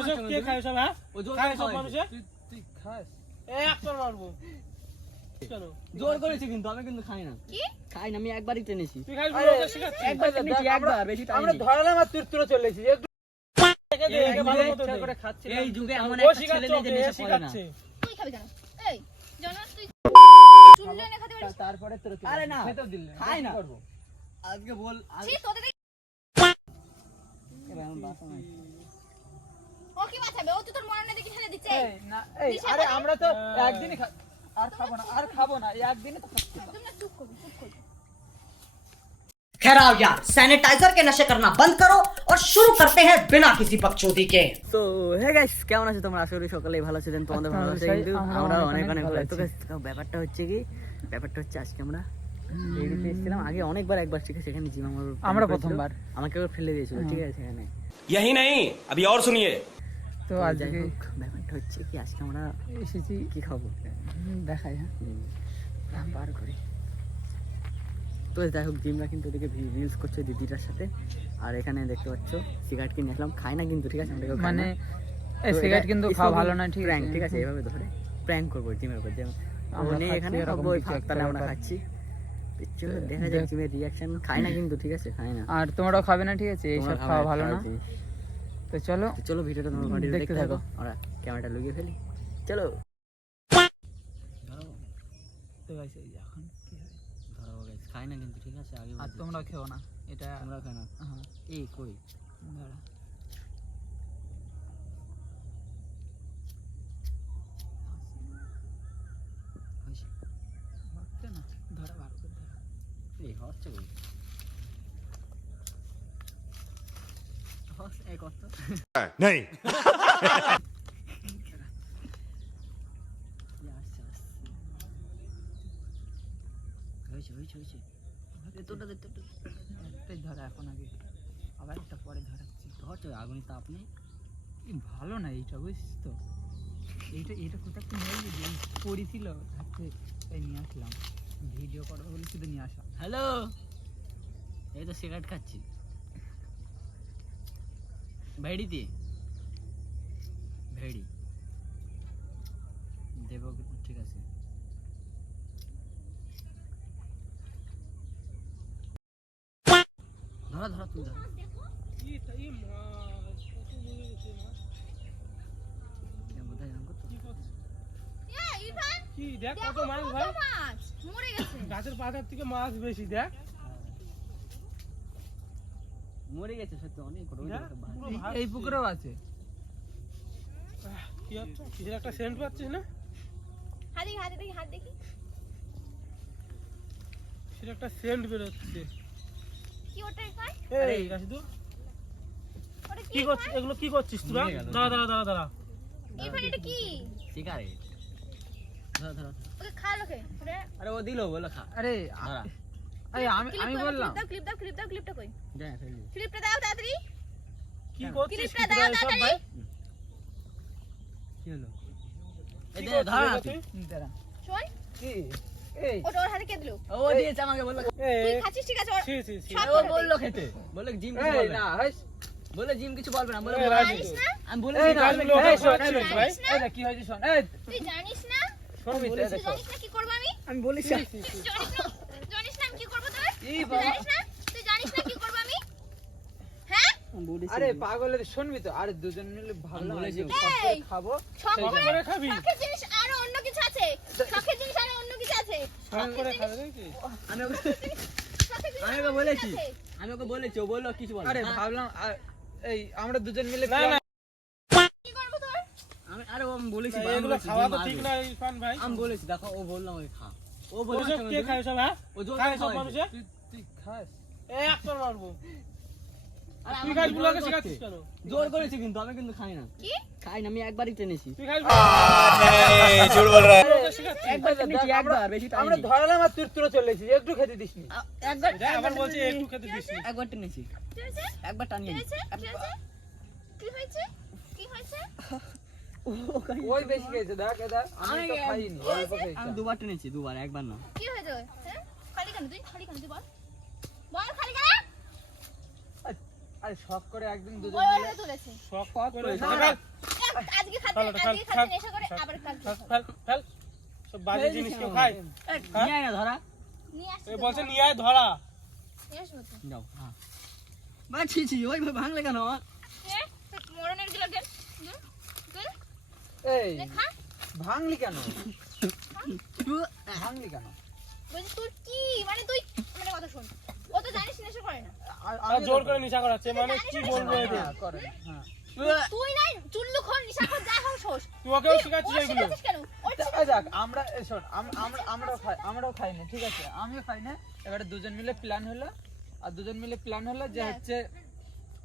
এসব কে খায় সব? হ্যাঁ খায় সব মানুষে? তুই খাস? একটা মারবো কেন? জোর করেছি কিন্তু আমি কিন্তু খাই না। কি খাই না, আমি একবারই টেনেছি। তুই খাইস বলে ওকে শিখাচ্ছিস? একবার টেনেছি, একবার, বেশি টাইম আমরা ধরালাম আর তুই তুলে চলে এসেছিস। একটু দেখে ভালো মতো করে খাচ্ছিস। এই যুগে এমন একটা ছেলে নেই যে নেশা করে না। তুই খাবি কেন? এই জনা তুই শুনলে না খাতে পারিস? তারপরে তোর কি? আরে না খেতেও দিল না, খাই না করব আজকে বল। ছি তোদের এবার আমি বাসা নাই। ও কি বাঁচাবে? ও তো তোর মনে নেই দেখি ঠেলে দিচ্ছে। এই না এই আরে আমরা তো একদিনই আর খাবো না এই একদিনে তো খাচ্ছি। তুমি না চুপ করো। खैर आओ यार, सैनिटाइजर के नशे करना बंद करो और शुरू करते हैं बिना किसी बकचोदी के। তো হে গাইস, কেমন আছো তোমরা? আশা করি সকালেই ভালো আছেন, তোমাদের ভালো আছে, কিন্তু আমরা অনেক ভালো আছি। তো ব্যাপারটা হচ্ছে আজকে আমরা এদিকে এসেছিলাম আগে অনেকবার, একবার ঠিক আছে সেখানে জিম আমরা প্রথমবার আমাকে ফেলে দিয়েছিল, ঠিক আছে সেখানে। यही नहीं अभी और सुनिए। তো আজকে ব্যাপারটা হচ্ছে কি, আজকে আমরা এসেছি কি খাবো দেখাই, হ্যাঁ বার করি। তো যাই হোক, জিমরা কিন্তু ওদিকে রিলস করছে দিদিটার সাথে, আর এখানে দেখতে পাচ্ছ সিগারেট কিনে আসলাম, খাই না কিন্তু ঠিক আছে, মানে সিগারেট কিন্তু খাওয়া ভালো না, ঠিক আছে ঠিক আছে, এইভাবে ধরে প্র্যাঙ্ক করবো জিমের উপর, যেমন এখানে ওই ফাঁকতালে আমরা খাচ্ছি, দেখা যাক জিমের রিয়াকশন। খাই না কিন্তু ঠিক আছে, খাই না, আর তোমরাও খাবে না ঠিক আছে, এইসব খাওয়া ভালো না। তো চলো ভিডিওটা তোমরা কন্টিনিউ দেখতে থাকো, আমরা ক্যামেরাটা লুকিয়ে ফেলি, চলো। তো গাইস এই এখন কি হয়, ধরো গাইস খাই না কিন্তু ঠিক আছে, আগে আর তোমরা খেও না, এটা তোমরা খাও না। হ্যাঁ এই কই দাঁড়া, হইছে হচ্ছে না, ধরা বার করে ধরা, এই হচ্ছে কই হস এক কত नहीं ধরা এখন আগে, আবার একটা পরে ধরাচ্ছি, ধরছো আগুনের তাপ নেই, ভালো না এইটা, বুঝছিস তো, এইটা কোথাও নিয়ে পড়েছিল হাতে, তাই নিয়ে আসলাম, ভিডিও করবো বলে শুধু নিয়ে আসলাম। হ্যালো, এই তো সিগারেট খাচ্ছি ভেড়িতে, ভেড়ি দেব ঠিক আছে। ধরা তুই ধরা, এই মাছ কত মরে গেছে মাছ। বোধহয় এরকম করতো। এই ইরফান কি দেখ কত মাছ ভাই, মাছ মরে গেছে। গাছের পাতার থেকে মাছ বেশি, দেখ মরে গেছে সত্যি, অনেক এই পুকুরেও আছে। কি হচ্ছে, কিসের একটা সেন্ট পাচ্ছিস না? হাত দেখি কিসের একটা সেন্ট বেরোচ্ছে। কি ওটা ইরফান? এই রাশিদু ওটা কি করছিস, এগুলো কি করছিস তোরা? দাঁড়া ইরফান এটা কি? সিগারেট, ধরা ওকে খা লোকে ওরে। আরে ও দিলো বলো খা, আরে ধরা, আমি বললাম ক্লিপটা কই? যা ফেলি, ক্লিপটা দাও তাড়াতাড়ি। কি করছিস ক্লিপটা তোরা দাও সব ভাই? কি হলো এই কি যে ধরা করছিস তুই ধরা, শোন কি এই ওটা ওর হাতে কে দিলো? ও দিয়েছে আমাকে, বললো তুই খাচ্ছিস ঠিক আছে, ওর ছি সব ও বললো খেতে, বলে জিম কিছু বলবে না, বলে জিম কিছু বলবে না, বলে জানিস না? আমি বলে এই গাছগুলো এই শোন, জানিস না? এই কি হয়েছে শোন, এই তুই জানিস না? শুনবি তো, তুই দেখো জানিস না কি করব আমি? আমি বলিস তুই জানিস না আমি কি করব তোর? তুই জানিস না কি করব আমি? হ্যাঁ? আরে পাগলের শুনবি তো, আরে দুজন মিলে ভাবলাম বলেছি এই, খাবো, শখ করে খাবি, শখের জিনিস আরো অন্য কিছু আছে। শখের জিনিস আরো অন্য কিছু আছে। সঙ্গ করে খাবে নাকি? আমি শখের জিনিস আমি আরো ওকে অন্য বলেছি, কিছু আছে। আমি ওকে বলেছি, ও বললো কিছু বলবে আরে না। ভাবলাম এই আমরা দুজন মিলে না কি করব তোর? আরে ও আমি বলেছি, এগুলো খাওয়া তো ঠিক না ইরফান ভাই। আমি বলেছি, দেখো ও বললাম ওই খা, ও ওসব বলেছে কে খায় সব? হ্যাঁ ও জোর খায় করে সব খাওয়াইছে। মানুষে? তুই খাস? একটা মারবো। আরে তুই আমাকে খাস জোর বুলাকে করছে। শিখাচ্ছিস কেন? জোর করেছি কিন্তু আমি কিন্তু খাই না, কি? খাই না, আমি একবারই টেনেছি, তুই খাস झूठ बोल रहा है। বুলাকে শিখাচ্ছিস? একবার টেনেছি, একবার, বেশি টাইম আমরা নেই। ধরালাম আর তুই তুলে চলে এসেছিস, একটু খেতে দিসনি। একবার আবার বলছে একটু খেতে দিসনি। একবার টেনেছি, কি হয়েছে? একবার টানিয়ে কি হয়েছে? কি হয়েছে? কি হয়েছে? ওই বেশি খেয়েছে, দেখ দেখ আমি তো খাইনি, অল্প খেয়েছি। আমি দুবার টেনেছি, দুবার, একবার না। কি হয়েছে? হ্যাঁ? খালি কেন তুই বল। বল খালি কেন? আরে শখ করে একদিন দুজন ওই মিলে ওই তুলেছে শখ করে না, ফেল, না। আজকে ফেল, খাচ্ছে নেশা করে আবার কালকে ফেল, খাবে। ফেল। সব বাজে জিনিস কেউ খায়? নিয়ে আয় না ধরা নিয়ে আসছি এ তো, বলছে নিয়ে আয় ধরা। নিয়ে আসবো তো। যাও হ্যাঁ মা ছি ওই ভাঙলে কেন এ, মরণের গুলো দেন দেন এই দেখা ভাঙলি কেন ভাঙলি কেন বলছি তুই কি মানে তুই মানে কথা শোন ও তো জানিস নেশা করে না আর জোর করে নিশা করাচ্ছে, মানে কি বলবো এদের? হ্যাঁ, করেন হ্যাঁ তুই নাই চুল্লু খোর নেশা খোর যা হোস হোস তুই ওকেও শিখাচ্ছিস ওর এগুলো? শিখাচ্ছিস কেন ওর এই দেখ আমরা এই শোন আমরাও খাই না ঠিক আছে আমিও খাই না এবারে দুজন মিলে প্ল্যান হলো আর দুজন মিলে প্ল্যান হলো যে হচ্ছে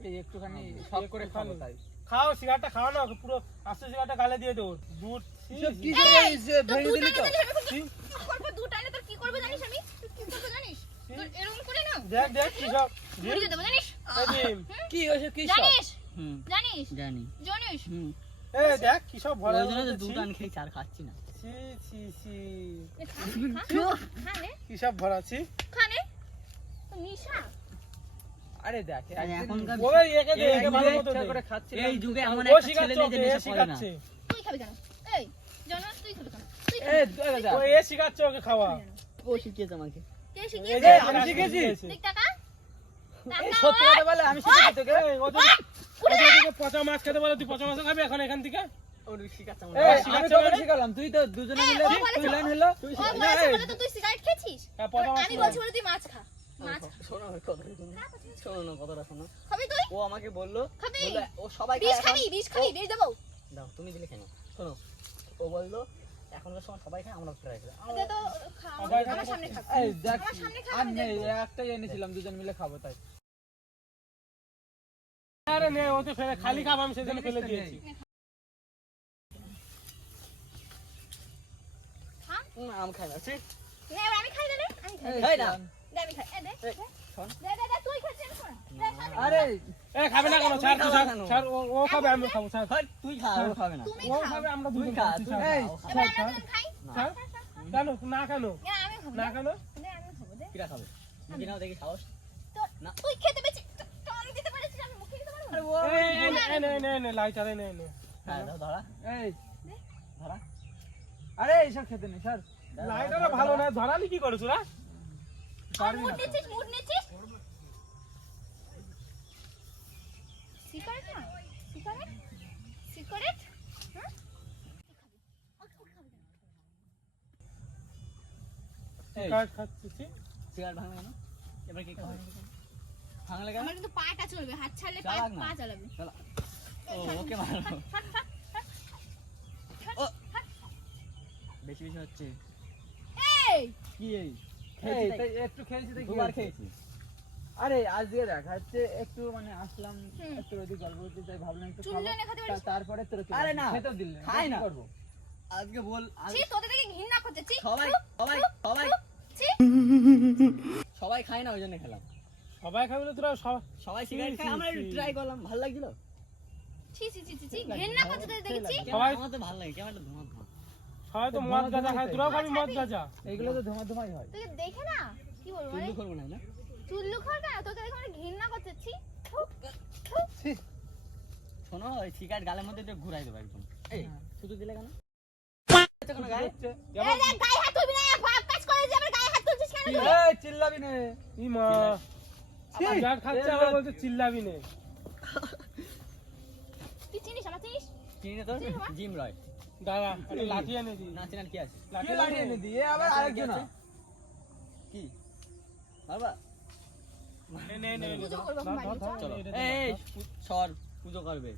এই একটুখানি সব করে খাবো তাই খাও, সিগারেটটা খাও না, পুরো আস্তে সিগারেটটা গালে দিয়ে দেবো। দুধ সব কি এই, করে এই যে তোর ভেঙে দিলি তো কি করবো দুটানে তোর কি করবো জানিস আমি তুই কি করবো জানিস তোর এরকম করে না দেখ দেখ কি সব ঘুরিয়ে দেবো জানিস কি হয়েছে কি সব জানিস হুম জানিস জানি জানিস হুম এ দেখ কি সব ভরা ওই জন্য তো দুটান খেয়ে চার খাচ্ছি না ছি ছি ছি এ খানে কি সব ভরাছি। খানে তো নিশা আরে দেখ এখনকার ওরে একে দে, একে ভালো মতো দে। করে খাচ্ছি এই যুগে এমন ও একটা ছেলে শিখাচ্ছে নেই যে ওকে, এ নেশা করে না। শিখাচ্ছে। তুই খাবি কেন এই জানো তুই খাবি কেন তুই এই খাবি দেখ ও এ শিখাচ্ছে ওকে খাওয়া। ও শিখিয়েছে আমাকে। কে এই শিখিয়েছে যে আমি শিখেছি। দেখ টাকা এই সত্যি কথা বলে আমি শিখেছি তোকে এই, ওদেরকে পচা মাছ খেতে বলে, তুই পচা মাছ খাবি এখন এখান থেকে? ওর শিখাচ্ছে এই আমাকে। আমি তোকে শিখালাম তুই তো দুজনে মিলে ও বলেছে- প্ল্যান হলো ও বলেছে বলে তো তুই সিগারেট খেয়েছিস হ্যাঁ, পচা মাছ আমি খাবো। বলছি বলে তুই মাছ খা মাছ খা। শোনো আমার কথাটা শোনো। শোনো না কথাটা শোনো। খাবি তুই ও আমাকে বললো খাবি বললো, ও সবাই বিষ খায় খাবি এখন। বিষ খাবি বিষ দেবো দাও তুমি দিলে কেন শোনো ও বললো এখনকার সময় সবাই খায় আমরা ট্রাই করি দে তো খা সবাই আমার খাবে। সামনে খা এই দেখ আমার সামনে খা আর আমি নেই দেখবো। একটাই এনেছিলাম দুজন মিলে খাবো তাই আরে নে, ও তো ফেলে খালি খাবো, আমি সেজন্য ফেলে দিয়েছি। খা না আমি খাই না ঠিক নে এবার আমি খাই দে নে আমি খাই এই খাই না। শোন। দে আমি খাই এ দে দে শোন। দে দে দে তুই খাচ্ছিস না দে খা দে। আরে এ খাবে না কেন? তুমি ছাড় তুই, খাবা ছাড়, কেন? ছাড়, ও খাবে, আমি খাবো, ছাড়। হয়, তুই খা ও খাবে না তুমি ও খাও খাবে, আমরা তুই দুজন খা, খাবো, তুই তুই ছাড়। এই এবার আমরা দুজন খাই ছাড়। কেন? না কেন? এ আমি খাবো না না কেন? দে আমি খাবো দে কিরা খাবে নিজে নাও দেখি সাহস তো না। তুই খেতে পেয়েছিস তো আমি দিতে পারিস আমি মুখে দিতে পারবো না? এ নে, লাইটার এনে, এনে। হ্যাঁ দাও ধরা এই ধরা আরে এইসব খেতে নেই স্যার লাইটারও ভালো না, ধরালি কি করিস ওরা? পারবি মুড না তো। নিচ্ছিস মুড নিচ্ছিস সিগারেট না সিগারেট সিগারেট হ্যাঁ সিগারেট খাচ্ছিস? সিগারেট ভাঙবে কেন এবার কি খাবে ভাঙলে কেন আমার কিন্তু পাটা চলবে হাত ছাড়লে পা চালাক না। পা চালাবে চলো ও ওকে মারো বেশি বেশি হচ্ছে এই কি এই এই তাই একটু খেয়েছি তাই দুবার খেয়েছি আরে আজকে দেখা যাচ্ছে একটু মানে আসলাম হুম। একটু ওদিকে গল্প করতে তাই ভাবলাম একটু চুল্লু খাবো এনে খেতে পারিস? তারপরে তোর আরে না, খেতেও দিল না খাই কি না। করবো আজকে বল ছি তোদের থেকে ঘৃণা করছে ছি সবাই সবাই সবাই ছি সবাই খায় না ওই জন্য খেলাম সবাই খাবে না তোরা? সবাই সিগারেট খায় আমরা ট্রাই করলাম ভালো লাগছিল ছি ছি ছি ছি ঘৃণা করছে তোদের দেখেছি সবাই- আমার তো ভালো লাগে কেমন একটা ধোঁয়া ধোঁয়া সবাই তো মদ গাঁজা খায়, তোরাও খাবি মদ গাঁজা? এইগুলো তো ধোঁয়াই হয় তুই দেখে না কি বলবো মানে চুল্লু করবো না না চুল্লু খর না তোকে দেখে মানে ঘৃণা করছে ছি শোনো ওই সিগারেট গালের মধ্যে দিয়ে ঘুরাই দেবো একদম এই শুধু দিলে কেন কোনো গায়ে হচ্ছে। এই দেখ গায়ে হাত তুলবি না পাপ কাজ করে যে আবার গায়ে হাত তুলছিস কেন তুই? এই চিল্লাবি না ই মা, সিগারেট খাচ্ছে আবার বলছে চিল্লাবি নে। তুই চিনিস আমার চিনিস চিনি তো জিম রয় দাঁড়া, একটা লাঠি এনে দি। না চিনার কি আছে কি লাঠি এনে দিয়ে আবার আরেকজন কি বাবা নে, নে, নে, নে। পুজো করবো ধর, বাড়ি, ধর, ধর, চল। এটা দে। এই সর পুজো করবে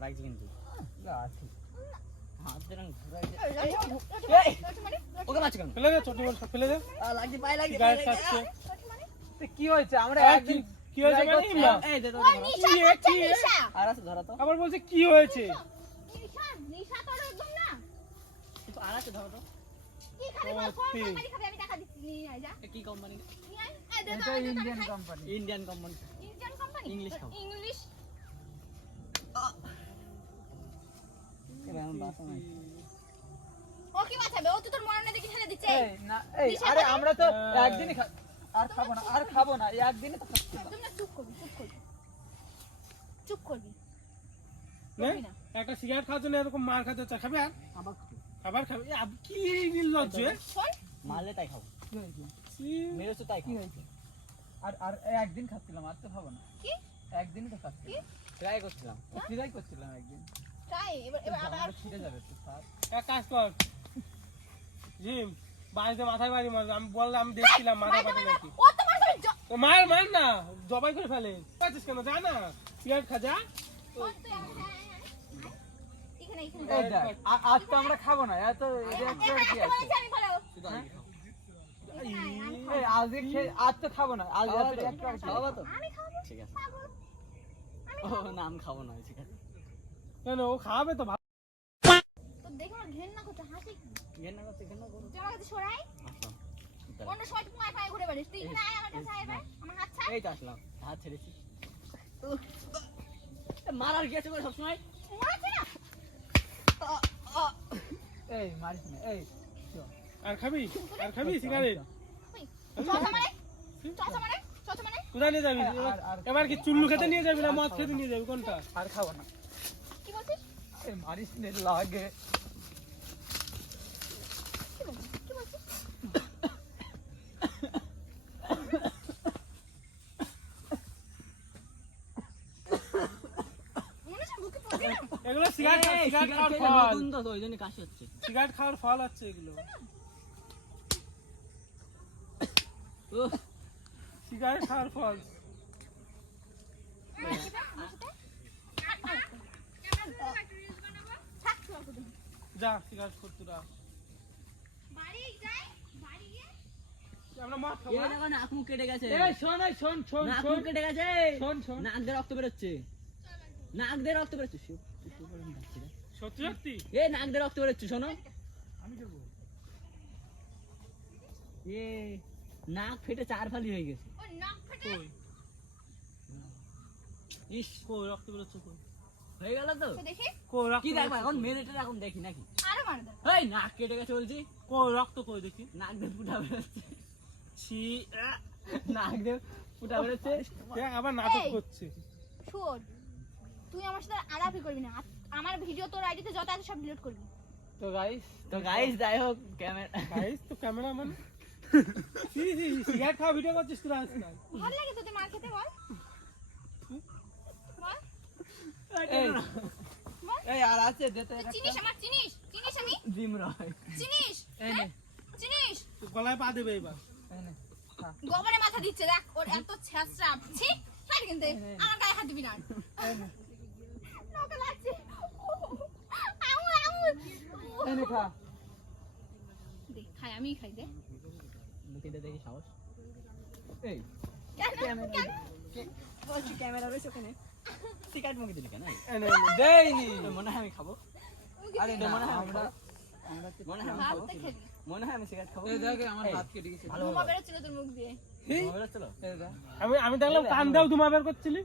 রাখছি কিন্তু লাঠি হাত দিয়ে ঘুরাই দে এই, লাঠি এই! মানে ওকে মারছি কেন ফেলে দে, ছোট বড় সব ফেলে দে। লাগছে পায়ে লাগছে সিগারেট খাচ্ছে। লাঠি মানে তো কি হয়েছে আমরা আর একদিন কি হয়েছে মানে? ই মা, এই দে তো ওই নিশা কি এ, করছে কি এ? নিশা আর আছে ধরা তো আবার বলছে কি হয়েছে? নিশা নিশা তোর একদম না কিন্তু আর আছে ধরা তো কি খাবি বল কোন সত্যি। কোম্পানি খাবি আমি টাকা দিচ্ছি নিয়ে আয় যা এ কি কোম্পানি নিয়ে আয় এই দে তো এটা আমি তো ইন্ডিয়ান খাই। Company Indian company Indian company English খাও। ইংলিশ এবার আমি বাসা নাই ও কি বাঁচাবে ও তো তোর মনে দেখি ঠেলে দিচ্ছে এই না এই নিশা আরে করে? আমরা তো একদিনই আর খাবো না, আর খাবো না, এই একদিনে তো খাচ্ছি না। তুমি না চুপ করবি, চুপ করবি, চুপ করবি। নে, করবি না। একটা সিগারেট খাওয়ার জন্য এরকম মার খাতে চা খাবি আর আবার খাবো। আবার খাবি কি নির্লজ্জ শোন, মারলে তাই খাবো, কি হয়েছে? মেরেছো তাই কি খাবো। হয়েছে? আর আর এই একদিন খাচ্ছিলাম, আর তো খাবো না। কি? একদিনই তো খাচ্ছিলাম। ট্রাই করছিলাম। ট্রাই করছিলাম একদিন। ট্রাই, এবার আবার আমার ছিঁড়ে যাবে তো স্যার। এক কাজ কর জিম বাড়িতে মাথায় বাড়ি মার আমি বললাম আমি দেখছিলাম মাথা পাটে নাকি ও তোমার সাথে ও মার মার না জবাই করে ফেলে পাচ্ছিস কেন যা না সিগারেট খা যা এখানে এই দেখ, আজ তো আমরা খাবো না, এত রিঅ্যাক্টর কি আছে? আমি ভালো এই আজ তো খাবো না, আজ এত রিঅ্যাক্টর কি? খাওয়াবা তো? আমি খাবো, ঠিক আছে। পাগল। ও না আমি খাবো না, ঠিক আছে। কেন ও খাবে তো ভালো তো দেখে আমার ঘেন্না করছে, হাসি কি? ঘেন্না করতে ঘেন্না করো। তুই আমার কাছে সরাই, আসলাম। অন্য সময় তুই পায়ে পায়ে ঘুরে বেড়িস, তুই এখানে আয় আমার কাছে আয় ভাই, আমার হাত ছাড়। এই তো আসলাম, হাত ছেড়েছি। মারার কি আছে করে সবসময়? মনে হচ্ছে না? এই মারিস না, এই আর খাবি সিগারেট ওই, চশমা মারে, চশমা মারে, চশমা মারে। কোথায় নিয়ে যাবি এবার কি চুল্লু খেতে নিয়ে যাবি না মদ খেতে নিয়ে যাবি কোনটা আর খাবো না। কি বলছিস? এই মারিস না লাগে। কি বলছিস? কি বলছিস? মনে হচ্ছে বুকে পড়বে না? এগুলো সিগারেট এই, সিগারেট খাওয়ার খেলে ফল নতুন তো, ওই জন্য কাশি হচ্ছে। সিগারেট খাওয়ার ফল হচ্ছে এগুলো উহ, সিগারেট খাওয়ার ফল আমার সাথে, আমার সাথে। থাক, তুই অল্প দিন। যা সিগারেট করতুরা বাড়ি যাই, বাড়ি গিয়ে আমরা মদ খাবো এই দেখো নাক মুখ কেটে গেছে। এই শোন শোন শোন নাক শোন মুখ কেটে গেছে। শোন শোন নাক দিয়ে রক্ত বেরোচ্ছে। নাক দিয়ে রক্ত বেরোচ্ছে। সত্যি সত্যি এ নাক দিয়ে রক্ত বেরোচ্ছে, শোনো। এ নাক ফেটে 4 ফালি হয়ে গেছে। ও নাক ফেটে। ইস, কই রক্ত বেরোচ্ছে কই হয়ে গেল তো। তো দেখি, কই রক্ত কি দেখবা বেরোচ্ছে? এখন মেরেটে এখন দেখি নাকি? আরো মার দাও। এই নাক কেটে গেছে বলছি। কই রক্ত কই দেখি নাক দিয়ে ফুটা বেরোচ্ছে। ছি নাক দিয়ে ফুটা বেরোচ্ছে। দেখ আবার নাটক এই। করছে শোন, তুই আমার সাথে আলাপই করবি না। আমার ভিডিও তোর আইডিতে যত আছে সব ডিলিট করবি। তো গাইস, তো গাইস যাই হোক ক্যামেরা গাইস তো ক্যামেরাম্যান সিগারেট খাওয়া ভিডিও করছিস তোরা আজ না ভালো লাগে তোদের মার খেতে বল? বল? এই বল? এই আর আছে যেতে তুই চিনিস আমার, চিনিস? চিনিস আমি? জিম রয়। চিনিস? এই নে, চিনিস? গলায় পা দেবে এবার এই নে। গোবরে মাথা দিচ্ছে, দেখ ওর এত ছেঁচড়া। ছি, ছাড় কিন্তু, আমার গায়ে হাত দিবি না। নৌকা লাগছে। আমু, আমু। এই নে খা। দে, খাই, আমিই খাই, দে। মুখে দেখি সাহস। এই কেন? কেন? বলছি ক্যামেরা রয়েছে ওখানে। সিগারেট মুখে দিলি কেন? দেইনি। মনে হয় আমি খাবো। আরে তো না, মনে হয় আমি আমরা খাবো। মনে হয় আমি ভাত খাবো। তো খেলি। মনে হয় আমি সিগারেট খাবো। এই দেখ আমার এই, হাত কেটে গেছে। ভালো ধোঁয়া ভালো। বেরোচ্ছিল তোর মুখ দিয়ে। মোবাইল চলো। এই দেখ। আমি দেখলাম কান দেও ধুমা বের করছিলি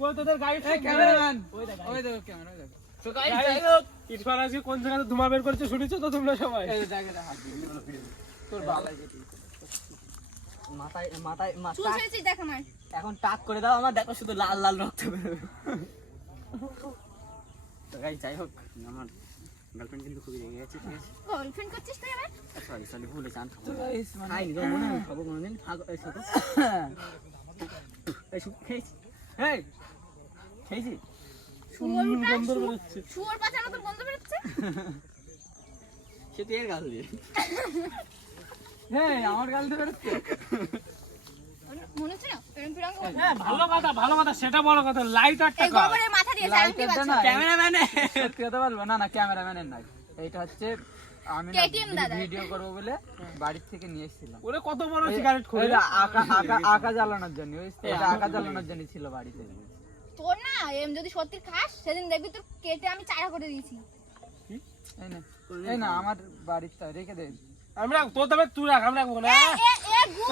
বল তোদের গাইড এই ক্যামেরাম্যান, ওই দেখ, ওই দেখো ক্যামেরা, ওই দেখো। তো গাইস যাই হোক। ইরফান আজকে কোন জায়গাতে ধুমা বের করছে শুনেছো তো তোমরা সবাই এই দেখ এটা হাত দিয়ে। তোর বালাই কেটে গেছে। মাথায় মাথায় চুল মাথা ছেড়েছিস দেখ আমার। এখন টাক করে দাও আমার, দেখো শুধু লাল লাল রক্ত বেরোবে। তো গাইস যাই হোক, আমার গার্লফ্রেন্ড কিন্তু খুবই রেগে গেছে, ঠিক আছে? গার্লফ্রেন্ড করছিস তুই আবার? সরি সরি ভুলে চান খাবো তো না। গাইস মানে খাইনি তো, মনে হয় আমি খাবো কোনোদিন। এই শোনো, এই শুক খেয়েছি। এই খেয়েছি। শুয়োরটা, গন্ধ বেরোচ্ছে শুয়োর পাচার মতো গন্ধ বেরোচ্ছে। সে তো এর গাল দিয়ে। হ্যাঁ আমার গাল দিয়ে বেরোচ্ছে। মনে হচ্ছে না প্রেম প্রিয়াঙ্গ বলে? হ্যাঁ ভালো কথা সেটা বড় কথা লাইটারটা এই গোবরে মাথা দিয়ে আংটি লাইটারটা বাজছে। না, ক্যামেরাম্যানে সত্যি কথা বলবো না, না ক্যামেরাম্যানের নাই। এইটা হচ্ছে আমি না KTM দাদা। ভিডিও করবো বলে বাড়ি থেকে নিয়ে এসেছিলাম। ওরে কত বড় সিগারেট ওই খোলে যে আঁকা জ্বালানোর জন্য, ওই ওটা আঁকা জ্বালানোর জন্য ছিল বাড়িতে। তোর না এম যদি সত্যি খাস সেদিন দেখবি তোর কেটে আমি চারা করে দিয়েছি। এই না আমার বাড়িতে রেখে দে। আমরা তোর তবে তুই রাখ আমরা রাখবো না এ এ গু